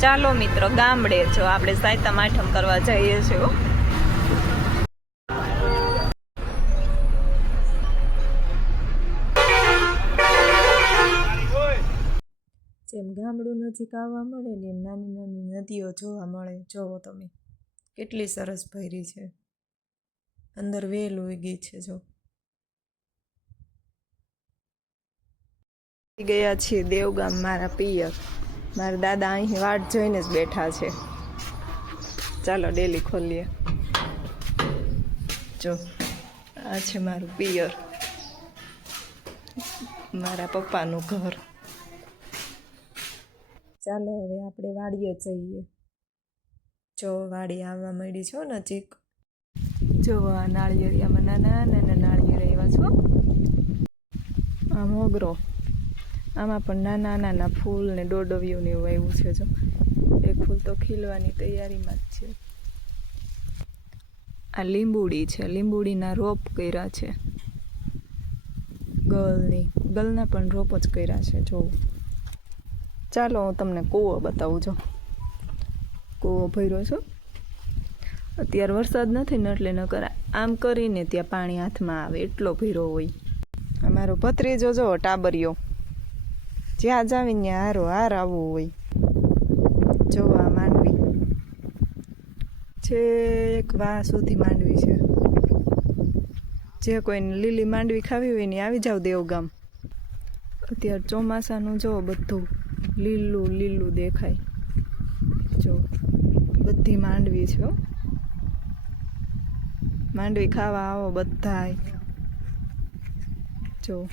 ચાલો મિત્રો ગામડે જો આપણે સાયતા આઠમ કરવા જઈએ છીએ જેમ ગામડું નજીક આવવા મળે ને એમ નાની નાની નદીઓ જોવા મળે. જોવો તમે કેટલી સરસ ભરી છે. અંદર વેલ ઉગી છે જો. ગયા છીએ દેવગામ મારા પિયર. મારા દાદા અહીં વાટ જોઈને જ બેઠા છે. ચાલો, ડેલી ખોલીએ. જો, આ છે મારું પિયર. મારા પપ્પાનું ઘર. ચાલો, હવે આપણે વાડીએ જઈએ. જો, વાડી આવવા મળી છો નજીક. જો, આ નાળિયેરિયામાં નાના નાના નાળિયેર આવ્યા છો આ મોગરો આમાં પણ નાના નાના ફૂલ ને ડોડવિયું ને એવું આવ્યું છે જો. એક ફૂલ તો ખીલવાની તૈયારીમાં જ છે. આ લીંબુડી છે. લીંબુડીના રોપ કર્યા છે. ગલની, ગલના પણ રોપ જ કર્યા છે જોવું ચાલો હું તમને કૂવો બતાવું છું કૂવો ભર્યો છું. અત્યારે વરસાદ નથી ને એટલે ન કરા આમ કરીને ત્યાં પાણી હાથમાં આવે, એટલો ભીરો હોય. અમારો ભત્રીજો જો, ટાબરિયો. જ્યાં જાવીને ને હારો, હાર આવવો હોય. જોવા માંડવી. છે એક વાહ સુધી માંડવી છે. જે કોઈને લીલી માંડવી ખાવી હોય ને આવી જાવ દેવગામ. અત્યારે ચોમાસાનું જો બધું લીલું લીલું દેખાય. જો બધી માંડવી છે. માંડવી ખાવા આવો બધાય. જો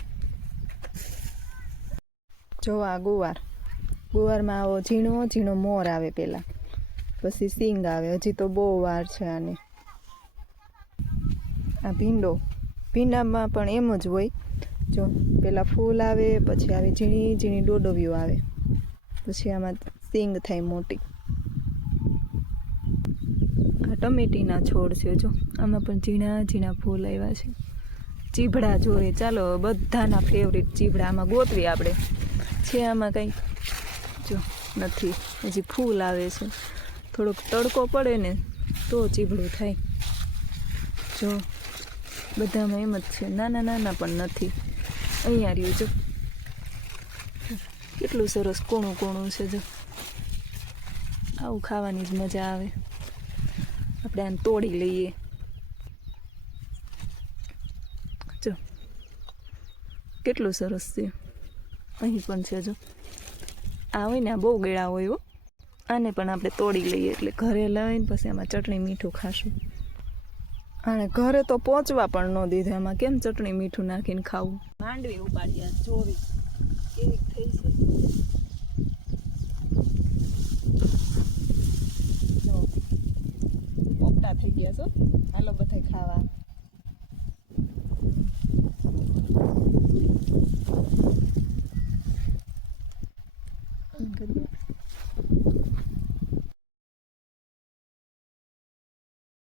જો આ ગુવાર. ગુવારમાં આવો ઝીણો ઝીણો મોર આવે પહેલાં. પછી સિંગ આવે. હજી તો બહુ વાર છે આને. આ ભીંડો. ભીંડામાં પણ એમ જ હોય. જો, પહેલાં ફૂલ આવે, પછી આવે ઝીણી ઝીણી ડોડોવીઓ આવે. પછી આમાં સિંગ થાય મોટી. આ ટમેટીના છોડ છે, જો. આમાં પણ ઝીણા ઝીણા ફૂલ આવ્યા છે. ચીભડા જોઈએ. ચાલો, બધાના ફેવરિટ ચીભડા આમાં ગોતવી આપણે. છે આમાં કંઈ? જો, નથી. હજી ફૂલ આવે છે. થોડોક તડકો પડે ને તો ચીબડું થાય. જો, બધામાં એમ જ છે. નાના નાના પણ નથી. અહીંયા રહ્યું, જો. કેટલું સરસ કોણું કોણું છે, જો. આવું ખાવાની જ મજા આવે. આપણે આને તોડી લઈએ. જો. કેટલું સરસ છે. અહીં પણ છે જો. આ હોય ને આ બહુ ગળા હોય હો. આને પણ આપણે તોડી લઈએ એટલે ઘરે લઈને પછી આમાં ચટણી મીઠું ખાશું. અને ઘરે તો પહોંચવા પણ ન દીધે એમાં કેમ ચટણી મીઠું નાખીને ખાવું? માંડવી ઉપાડ્યા જોવી. કેવી થઈ છે? પોપટા થઈ ગયા છો. હાલો બધા ખાવા. 嗯。